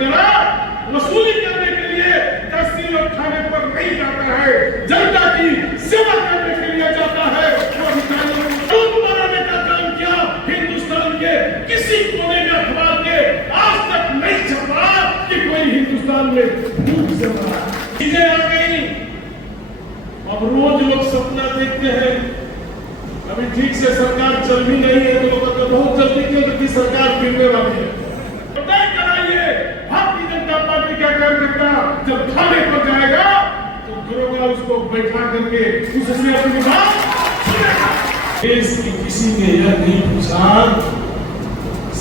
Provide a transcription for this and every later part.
तरह वसूली करने के लिए तहसील और थाने पर नहीं जाता है, जनता की सेवा करने के लिए जाता है। वो अधिकारियों को कानून बनाने का काम किया। हिंदुस्तान के किसी कोने में अखबार के आज तक नहीं छपा कि कोई हिंदुस्तान में भूख से मरा। चीजें आ गई, अब रोज लोग सपना देखते हैं। अभी ठीक से सरकार चल भी नहीं है, तो लोग बहुत जल्दी क्योंकि सरकार गिरने वाली है। तय कराइए भारतीय जनता पार्टी का कार्यकर्ता जब थाने पर जाएगा तो दरोगा उसको बैठा करके उससे अपनी बात सुनेगा। देश की किसी ने यह नहीं पूछा,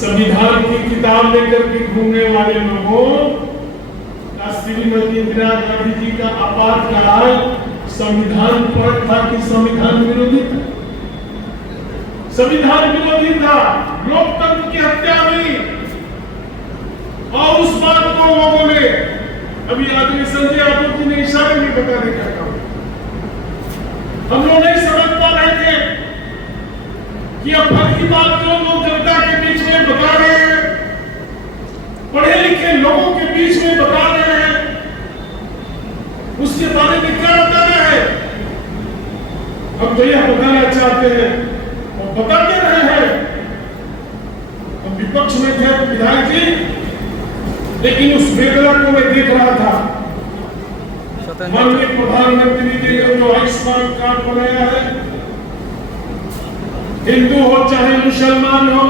संविधान की किताब लेकर के घूमने वाले लोगों का श्रीमती इंदिरा गांधी जी का आपातकाल संविधान पर था कि संविधान विरोधी था? संविधान विरोधी था, लोकतंत्र की हत्या हुई। और उस बात को लोगों ने अभी आदमी संजय यादव जी ने इशारे में बताने का काम, हम लोग नहीं समझ पा रहे थे कि अब फर्क की बात जो लोग जनता के बीच में बता रहे हैं, पढ़े लिखे लोगों के बीच में बता रहे हैं, उसके बारे में क्या बताना है? हम तो यह बताना चाहते हैं और बता दे रहे हैं। हम विपक्ष में थे विधायक जी, लेकिन उस वेदना को मैं देख रहा था। माननीय प्रधानमंत्री जी ने जो आयुष्मान कार्ड बनाया है, हिंदू हो चाहे मुसलमान हो,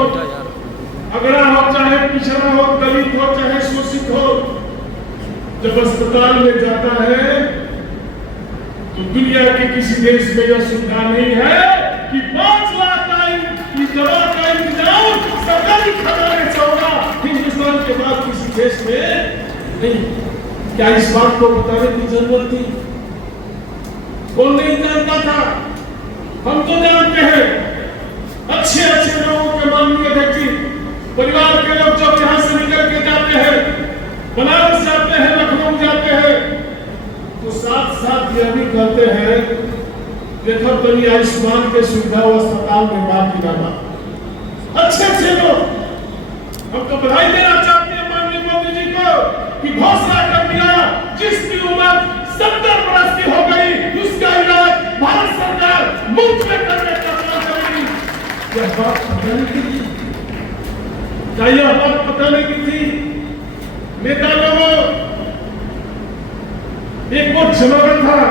अगड़ा हो चाहे पिछड़ा हो, दलित हो चाहे शोषित हो, जब अस्पताल में जाता है तो दुनिया के किसी देश में यह सुविधा नहीं है कि 5 लाख की दवा का इंतजाम सरकारी खजाने से होगा। हिंदुस्तान के बाद किसी देश में नहीं। क्या इस बात को बताने की जरूरत थी? कौन नहीं जानता था? हम तो जानते हैं। अच्छे अच्छे लोगों के माननीय अध्यक्ष जी, परिवार के लोग जब यहाँ से निकल के जाते हैं, बनारस जाते हैं, लखनऊ जाते हैं, तो साथ साथ यह भी कहते हैं देखो बनी आयुष्मान के सुविधा अस्पताल में बात की जाना। अच्छे अच्छे लोग, हम तो बधाई देना चाहते हैं माननीय मोदी जी को कि घोषणा कर दिया जिसकी उम्र 70 वर्ष की हो गई उसका इलाज भारत सरकार मुफ्त में करने का काम करेगी। यह बात बताने की थी, क्या यह बात बताने की थी? नेता लोगों, एक वो जमाना था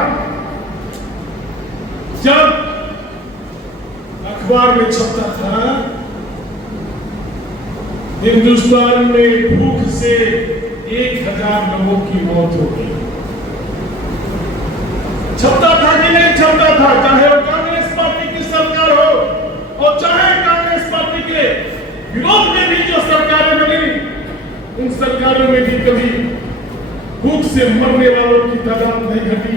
जब अखबार में छपता था हिंदुस्तान में भूख से 1000 लोगों की मौत हो गई। छपता था कि नहीं छपता था? चाहे वो कांग्रेस पार्टी की सरकार हो और चाहे कांग्रेस पार्टी के विरोध में भी जो सरकारें बनी, उन सरकारों में भी कभी भूख से मरने वालों की तादाद नहीं घटी।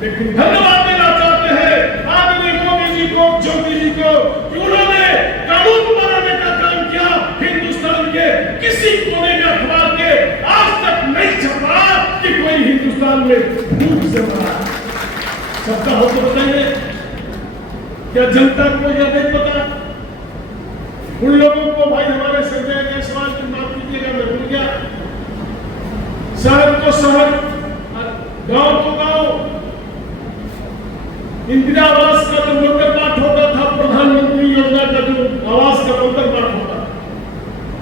लेकिन धन्यवाद देना चाहते हैं आदरणीय मोदी जी को, योगी जी को, कि उन्होंने कानून बनाने का काम किया। हिंदुस्तान के किसी कोने में अखबार के आज तक नहीं छपा कि कोई हिंदुस्तान में भूख से मरा। सबका हो तो बताइए, क्या जनता को यह नहीं पता? उन लोगों को, भाई हमारे संजय जायसवाल की माफ कीजिएगा, मैं भूल गया, शहर को शहर, गांव को गांव, इंदिरा आवास का जो नंबर पाठ होता था, प्रधानमंत्री योजना का जो आवास का नंबर पाठ होता,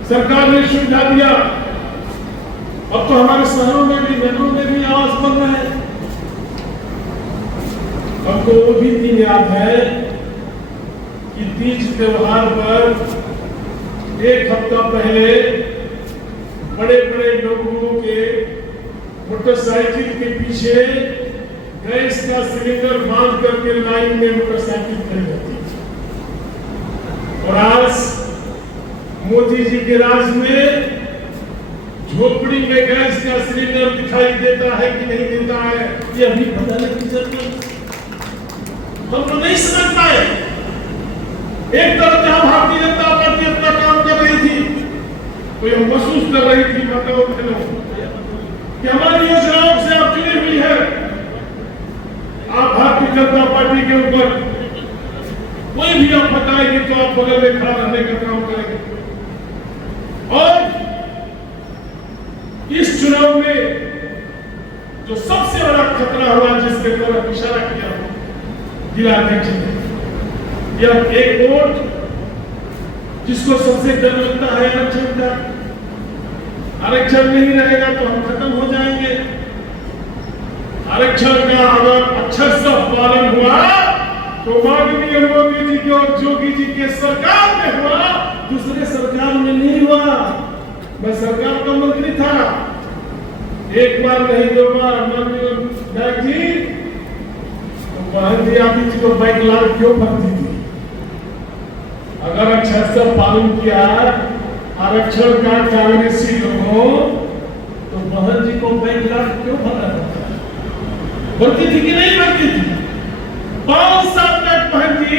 सरकार ने सुविधा दिया। अब तो हमारे शहरों में भी, नगरों में भी आवास बन रहे हैं। हमको वो भी दिन याद है कि तीज त्योहार पर एक हफ्ता पहले बड़े बड़े लोगों के मोटरसाइकिल के पीछे गैस का सिलेंडर बांध करके लाइन में मोटरसाइकिल खड़ी होती थी। और आज मोदी जी के राज में झोपड़ी में गैस का सिलेंडर दिखाई देता है कि नहीं देता है, ये अभी बताने की जरूरत हम तो नहीं समझ पाए। एक तरफ जहां भारतीय जनता पार्टी अपना काम कर रही थी, तो यह महसूस कर रही थी बताओ कि हमारी योजनाओं से आप जुड़ी हुई है। आप भारतीय जनता पार्टी के ऊपर कोई भी आप बताएंगे तो आप बगल में खड़ा रहने का काम करेंगे। और चुनाव में जो सबसे बड़ा खतरा हुआ, जिसके तरफ इशारा किया जिला अध्यक्ष ने, यह एक वोट जिसको सबसे डर लगता है आरक्षण का। आरक्षण नहीं रहेगा तो हम खत्म हो जाएंगे। आरक्षण का अगर अक्षर से पालन हुआ तो माननीय मोदी जी के और योगी जी के सरकार में हुआ, दूसरे सरकार में नहीं हुआ। मैं सरकार का मंत्री था, एक बार नहीं 2 बार। माननीय विधायक जी, तो बहन जी आती थी तो बाइक लाल क्यों भरती थी? अगर अक्षर से पालन किया आरक्षण का कांग्रेसी लोगों, तो बहन जी को बाइक लाल क्यों भरना पड़ता? भरती थी कि नहीं भरती थी? 5 साल तक बहन जी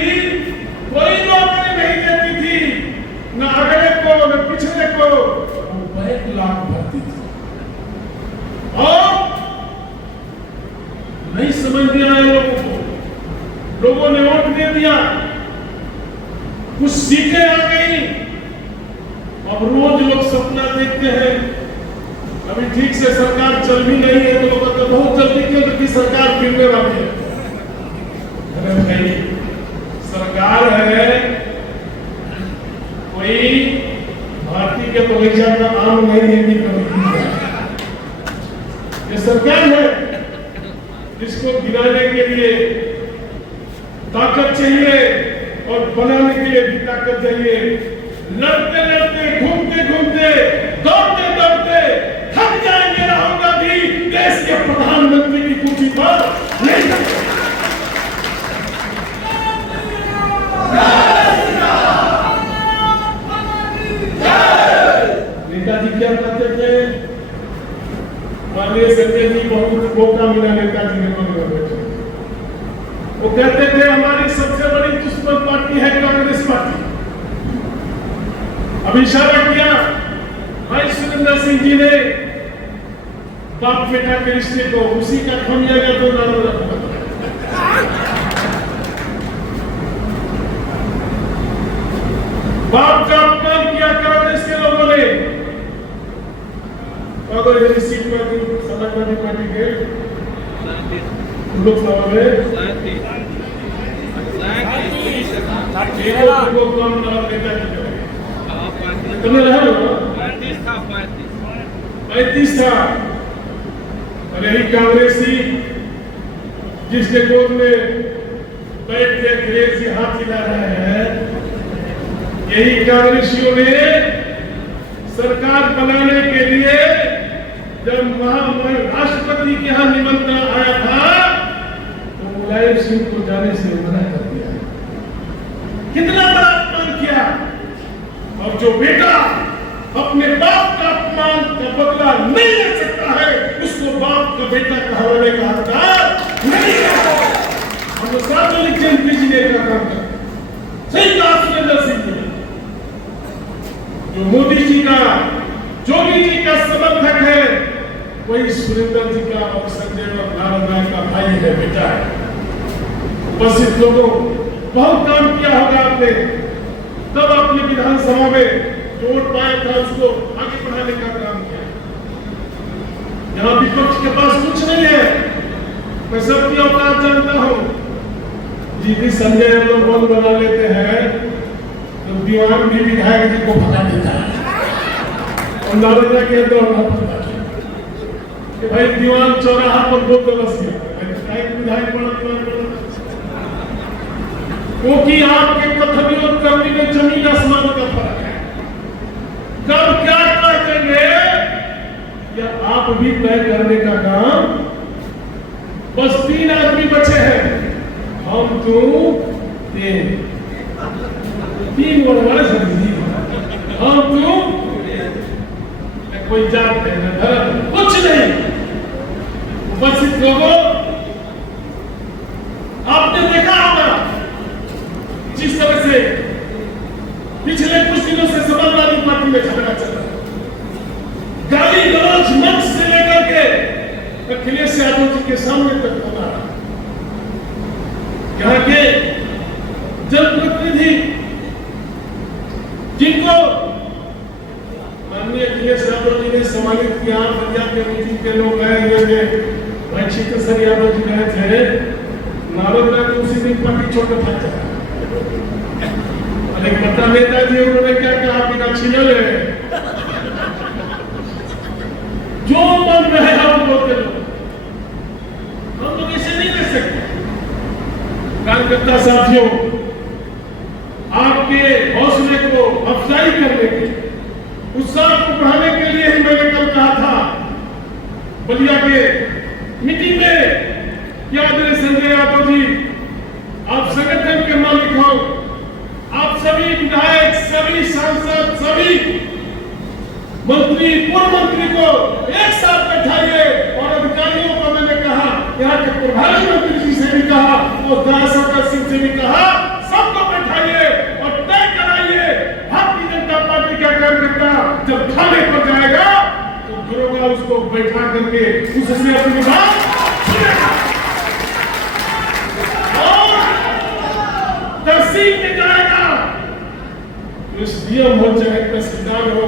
कोई नौकरी नहीं देती थी, न अगले को न पिछले को, बाइक लाल भरती थी। और नहीं समझ में आया लोगों को, लोगों ने वोट दे दिया, कुछ सीटें आ गई। अब रोज लोग सपना देखते हैं, अभी ठीक से सरकार चल भी नहीं है तो लोग कहते बहुत जल्दी क्यों की सरकार गिरने वाली है। अरे भाई, सरकार है कोई भारतीय के बगीचा का आम नहीं है कि ये सरकार है, इसको गिराने के लिए ताकत चाहिए और बनाने के लिए भी ताकत चाहिए। लड़ते लड़ते, घूमते घूमते, दौड़ते दौड़ते थक जाएंगे। राहुल गांधी देश के प्रधानमंत्री की कुर्सी पर नहीं बैठेंगे। नेताजी क्या कहते थे? माननीय संजय जी, बहुत मौका मिला नेताजी के मन में बैठे। वो कहते थे हमारी सबसे बड़ी दुश्मन पार्टी है कांग्रेस पार्टी। अब इशारा किया भाई सुरेंद्र सिंह जी ने बाप बेटा के रिश्ते को, उसी का खमियाजा तो नाम बाप का अपमान किया कांग्रेस के लोगों ने। अगर ये सीट पर समाजवादी पार्टी के लोकसभा में कितने रहे? 35 था। और यही कांग्रेसी जिसके गोद में बैठ के अंग्रेजी हाथ हिला रहे हैं, यही कांग्रेसियों ने सरकार बनाने के लिए जब राष्ट्रपति के यहाँ निमंत्रण आया था तो मुलायम सिंह को जाने से मना कर दिया। कितना बड़ा अपमान किया। और जो बेटा अपने बाप का अपमान का बदला नहीं ले सकता है, उसको बाप का बेटा कहलाने का अधिकार नहीं है। हम सार्वजनिक जयंती जी ने क्या काम किया? सही कहा सुरेंद्र सिंह जी, जो मोदी जी का, योगी जी का समर्थक है, वही सुरेंद्र जी का और संजय और नारायण का भाई है, बेटा है। उपस्थित लोगों, बहुत काम किया होगा आपने। तब आपने विधानसभा में जो वोट पाया था उसको आगे बढ़ाने का काम किया। यहाँ विपक्ष के पास कुछ नहीं है, मैं सबकी औकात जानता हूँ। जी संजय लोग बंद बना लेते हैं तो दीवान भी विधायक जी को भगा देता है और नारायण के अंदर कि भाई दीवान चौराहा पर दो बस गया, विधायक बड़ा क्योंकि आपके कथन और करने में जमीन आसमान का फर्क है। कब क्या तय करेंगे या आप भी तय करने का काम। बस 3 आदमी बचे हैं, हम तो 3 वाले समझी, हम तो कोई जात है न धर्म, कुछ नहीं। उपस्थित लोगों, आपने देखा होगा जिस तरह से पिछले कुछ दिनों से समाजवादी पार्टी में झगड़ा चल रहा है, गाली गलौज मंच से लेकर के अखिलेश यादव जी के सामने तक होना रहा। यहाँ के जनप्रतिनिधि जिनको माननीय अखिलेश यादव जी ने सम्मानित किया। बलिया के मीटिंग के लोग गए हुए थे, भाई शिकेश्वर यादव जी गए थे। नारद ने उसी दिन पार्टी छोड़ था। अरे पता नेताजी उन्होंने क्या कहा, बिना छीने ले जो मन रहे हम बोलते लोग, हम लोग इसे नहीं रह सकते। कार्यकर्ता साथियों, आपके हौसले को अफजाई करने के, उत्साह को बढ़ाने के लिए ही मैंने कल कहा था बलिया के मीटिंग में, क्या मेरे संजय यादव जी, आप संगठन के मालिक हो, आप सभी विधायक, सभी सांसद, सभी मंत्री, पूर्व मंत्री को एक साथ बैठाइए और अधिकारियों को मैंने कहा, यहाँ के प्रभारी मंत्री जी से भी कहा और दयाशंकर सिंह से भी कहा, सबको बैठाइए और तय कराइए भारतीय जनता पार्टी का कार्यकर्ता जब थाने पर जाएगा तो दरोगा उसको बैठा करके उससे अपनी बात सुनेगा और तहसील में जाएगा। एसडीएम हो चाहे तहसीलदार हो,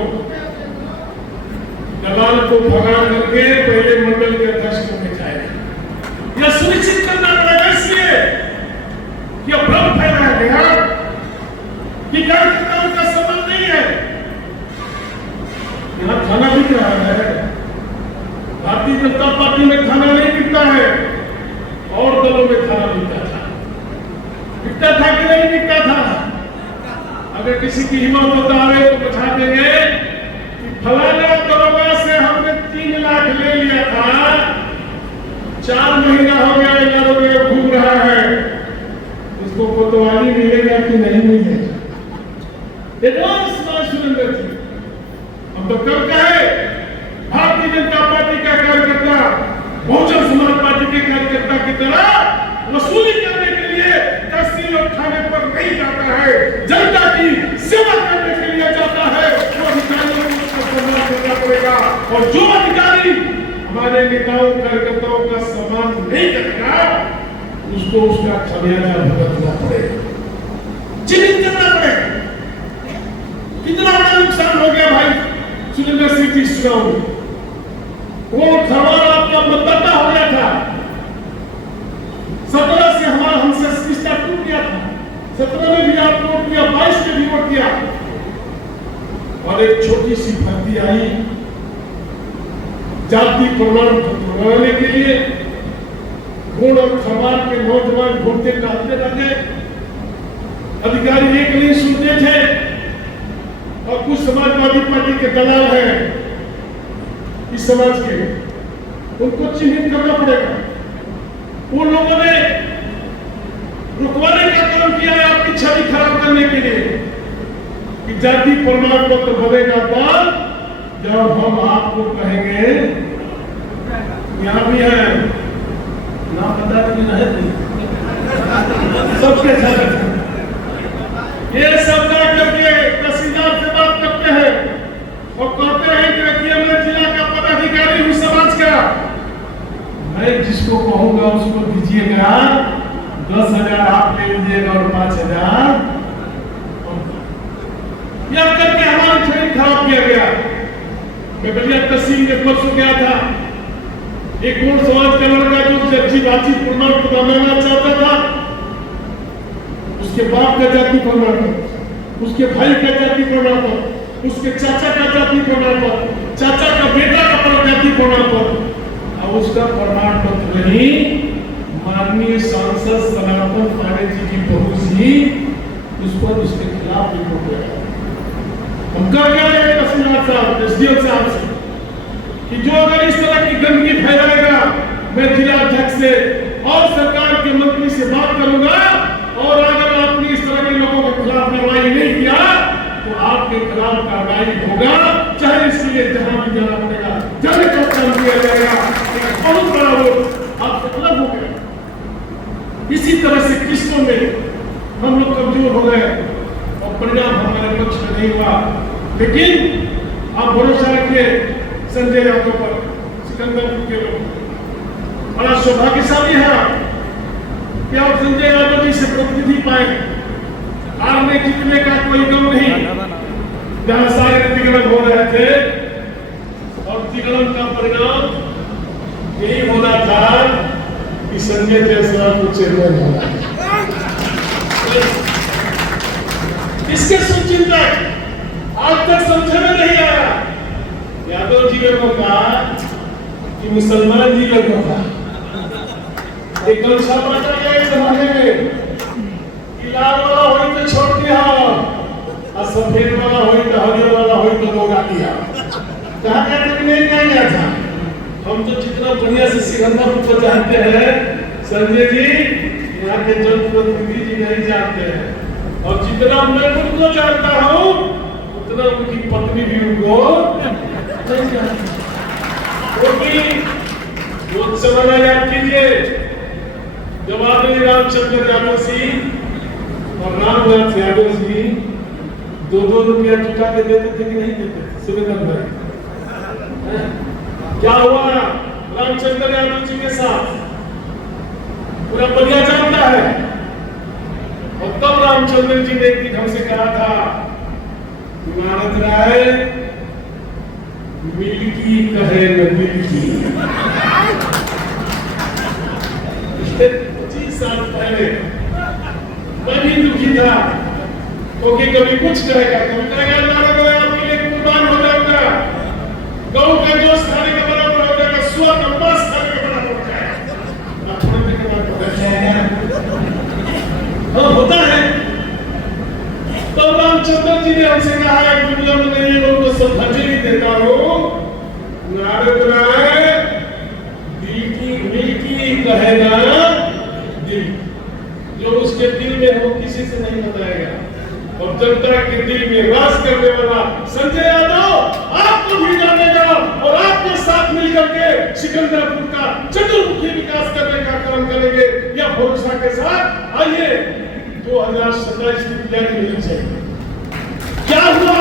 दलाल को भगा करके पहले मंडल के अध्यक्ष को जाएगा। यह सुनिश्चित करना पड़ेगा इसलिए कि अब भ्रम फैलाया गया कि कार्यकर्ताओं का संबंध नहीं है। यहाँ थाना बिक रहा है, भारतीय जनता पार्टी में थाना नहीं बिकता है, और दलों में थाना बिकता था कि नहीं बिकता था। अगर किसी की हिम्मत होता है तो बता देंगे फलाना दरोगा से हमने 3 लाख ले लिया था, 4 महीना हो गया इलाकों में घूम रहा है, उसको कोतवाली मिलेगा कि नहीं मिलेगा? एडवांस सुरेंद्र जी, हम तो कब कहे भारतीय जनता पार्टी का कार्यकर्ता बहुजन समाज पार्टी के कार्यकर्ता की तरह वसूली करने के लिए तहसील और थाने पर नहीं जाता है, जनता की सेवा करने के लिए जाता है। वो अधिकारियों को उसका सम्मान करना पड़ेगा और जो अधिकारी हमारे नेताओं कार्यकर्ताओं का सम्मान नहीं करेगा उसको उसका खमियाजा भुगतना पड़ेगा, चिन्हित करना पड़ेगा। कितना बड़ा नुकसान हो गया भाई सुरेंद्र सिंह की चुनाव में। कौन खबर आपका मतदाता हो गया था, 17 से हमारा हमसे रिश्ता टूट गया था, 17 में भी आप वोट किया, 22 में भी वोट किया, और एक छोटी सी भर्ती आई जाति प्रमाण पत्र बनाने के लिए। घोड़ और खरवार के नौजवान घूमते टहलते लगे, अधिकारी एक नहीं सुनते थे, और कुछ समाजवादी पार्टी के दलाल हैं इस समाज के, उनको चिन्हित करना पड़ेगा। उन लोगों ने रुकवाने का काम किया है आपकी छवि खराब करने के लिए कि जाति प्रमाण पत्र बनेगा तब जब हम आपको कहेंगे। यहाँ भी है ना, पता नहीं सबके साथ ये सब करके तहसीलदार से बात करते हैं और कहते हैं कि देखिए मैं जिला का पदाधिकारी हूँ समाज का, मैं जिसको कहूंगा उसको दीजिएगा, 10,000 आप ले लीजिएगा और 5,000 यह करके हमारी छवि खराब किया गया। मैं बलिया तहसील में परसों गया था, एक और समाज का लड़का जो जज्जी बातचीत प्रमाण पत्र बनाना चाहता था, उसके बाप का जाति प्रमाण पत्र, उसके भाई का जाति प्रमाण पत्र, उसके चाचा का जाति प्रमाण पत्र, चाचा का बेटा का जाति प्रमाण पत्र, और उसका प्रमाण पत्र नहीं माननीय सांसद सनातन पांडे जी की बहू सी उस पर उसके खिलाफ रिपोर्ट लगाया। हम कह गए तहसीलदार साहब, एसडीएम साहब से कि जो अगर इस तरह की गंदगी फैलाएगा मैं जिला अध्यक्ष से और सरकार के मंत्री से बात करूंगा, और अगर आपने इस तरह के लोगों के खिलाफ कार्रवाई नहीं किया तो आपके खिलाफ कार्रवाई होगा, चाहे इसके लिए जहां भी जाना पड़ेगा जाने का काम किया जाएगा। एक बहुत बड़ा वोट आपसे अलग हो गया। इसी तरह से किस्तों में हम लोग कमजोर हो गए और परिणाम हमारे पक्ष में नहीं हुआ, लेकिन आप भरोसा रखिए संजय यादव पर, सिकंदरपुर के लोग बड़ा सौभाग्यशाली है कि आप संजय यादव जी से प्रतिनिधि पाए। हारने जीतने का कोई गम नहीं, जहां सारे दिग्गज हो रहे थे और प्रतिगमन का परिणाम यही होना था कि संजय जायसवाल को चेयरमैन होना। इसके सुचिंतक आज तक समझ में नहीं आया। यादव जी लोगों का कि मुसलमान जी लोगों का एक गलसा बांटा गया इस जमाने में कि लाल वाला होई तो छोड़ दिया और सफेद वाला होई तो हरियर वाला होई तो लौटा दिया। कहा गया था कि नहीं कहा गया था। हम तो जितना बढ़िया से सिकंदर को जानते हैं संजय जी, यहाँ के जनप्रतिनिधि जी नहीं जानते हैं। और जितना मैं उनको जानता हूँ उतना उनकी पत्नी भी उनको नहीं जानती। क्योंकि वो जमाना याद कीजिए जब आदरणीय रामचंद्र यादव सिंह और रामनाथ यादव जी 2-2 रुपया चुका के देते थे कि नहीं देते थे? सुरेंद्र भाई क्या हुआ रामचंद्र यादव जी के साथ पूरा बढ़िया जानता है। और तब रामचंद्र जी ने एक दिन हमसे कहा था नारद राय मिल्की कहे न मिल्की। 25 साल पहले मैं भी दुखी था क्योंकि कभी कुछ कहेगा कभी कहेगा नारद राय आपके लिए कुर्बान हो जाऊंगा, गौ का गोश्त खाने का बराबर हो जाएगा, सुअर का मांस खाने का बराबर हो जाएगा। थोड़े के बाद हाँ होता है। तो रामचंद्र जी ने हमसे कहा है दुनिया में नहीं लोगों को श्रद्धांजलि देता हूँ नारद राय दिल की कहेगा दिल, जो उसके दिल में हो किसी से नहीं बताएगा। और जनता के दिल में राज करने वाला संजय यादव आपको भी जानेगा और आपके साथ मिलकर के सिकंदरपुर का चतुर्मुखी विकास करने का काम करेंगे या भरोसा के साथ। आइए 2027 की तैयारी होनी चाहिए। क्या हुआ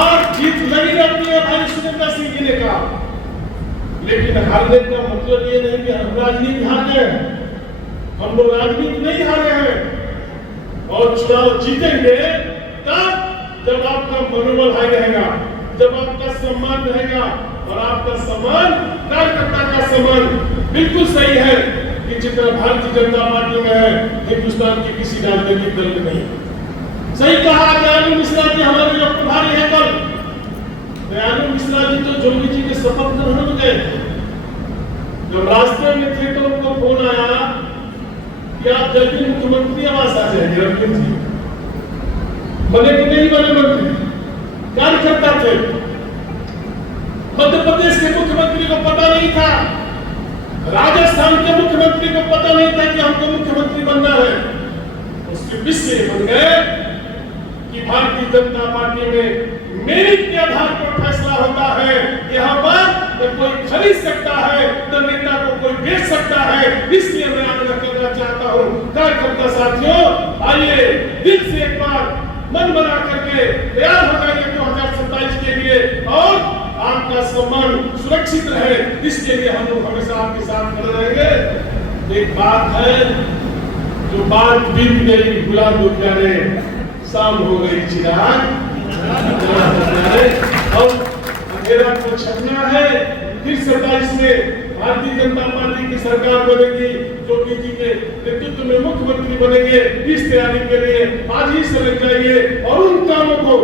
आज जीत लगी रहती है भाई सुरेंद्र सिंह जी ने कहा, लेकिन हारने का मतलब ये नहीं कि हम राजनीति हार गए। हम लोग राजनीति नहीं हारे हैं और चुनाव जीतेंगे तब जब आपका मनोबल हाई रहेगा, जब आपका सम्मान रहेगा। और आपका सम्मान कार्यकर्ता का सम्मान बिल्कुल सही है कि जितना भारतीय जनता पार्टी में है हिंदुस्तान के किसी राजनीतिक दल में नहीं। सही कहा दयालु मिश्रा जी हमारे जो प्रभारी है कल, दयालु मिश्रा जी तो जोगी जी के शपथ ग्रहण में गए थे। जब रास्ते में थे तो उनको फोन आया कि आप जल्दी मुख्यमंत्री आवास आ जाएंगे। रविंद्र जी बने कि नहीं बने मंत्री, कार्यकर्ता थे। मध्य प्रदेश के मुख्यमंत्री को पता नहीं था, राजस्थान के मुख्यमंत्री को पता नहीं था कि हमको मुख्यमंत्री बनना है। उसके विषय बन गए कि भारतीय जनता पार्टी में मेरिट के आधार पर फैसला होता है। यहाँ पर न कोई खरीद सकता है न नेता को कोई बेच सकता है। इसलिए मैं आग्रह करना चाहता हूँ कार्यकर्ता साथियों, आइए दिल से एक बार मन बना करके तैयार हो जाइए 2027 के लिए और आपका सम्मान सुरक्षित रहे, इसके लिए हम लोग हमेशा आपके साथ खड़े रहेंगे। एक बात है जो बात बीत गई गुलाब दो प्यारे, शाम हो गई चिराग और अंधेरा को छपना है। फिर 27 में भारतीय जनता पार्टी की सरकार बनेगी, योगी जी के नेतृत्व में मुख्यमंत्री बनेंगे। इस तैयारी के लिए आज ही से लग जाइए और उन कामों को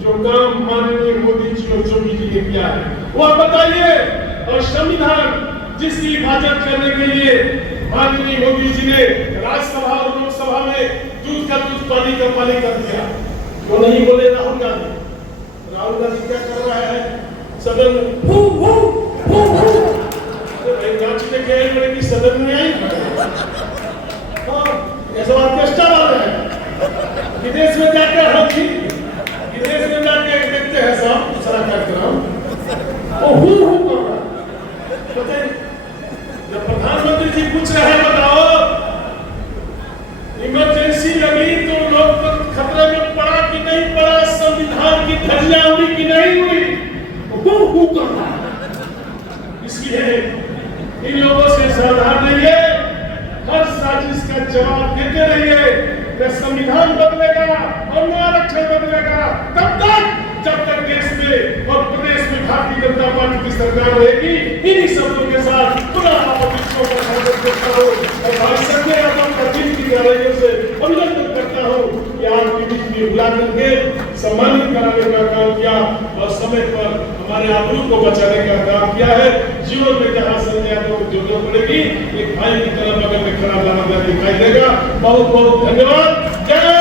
जो काम माननीय मोदी जी और योगी जी ने किया है वो आप बताइए। और संविधान जिसकी हिफाजत करने के लिए माननीय मोदी जी ने राज्यसभा और लोकसभा में दूध का दूध पानी का पानी कर दिया। वो नहीं बोले राहुल गांधी। राहुल गांधी क्या कर रहा है सदन में हु हु हु हु। अरे नाचने के लिए कि सदन में आई ऐसा बात चेष्टा वाला है। विदेश में जाकर हम थी, विदेश में जाके देखते हैं साहब दूसरा कार्यक्रम वो हु हु कर रहा है। जब प्रधानमंत्री जी पूछ रहे हैं बताओ इमरजेंसी लगी तो लोग खतरे में पड़ा कि नहीं पड़ा, संविधान की धज्जियां उड़ी कि नहीं उड़ी, वो हु कर रहा है। इसलिए इन लोगों से सावधान रहिए, हर साजिश का जवाब देते रहिए। न संविधान बदलेगा और न आरक्षण बदलेगा तब तक जब तक देश में और प्रदेश में भारतीय जनता पार्टी की सरकार रहेगी। इन्हीं शब्दों के साथ पुनः आपको का स्वागत करता हूँ और भाई संजय यादव का दिल की गहराइयों से अभिनंदन करता हूँ कि आपके बीच में बुला करके सम्मानित कराने का काम किया और समय पर हमारे आबरू को बचाने का काम किया है। जीवन में जहाँ संजय यादव को जरूरत पड़ेगी एक भाई की तरह बगल में खड़ा लाना दिखाई देगा। बहुत बहुत धन्यवाद। जय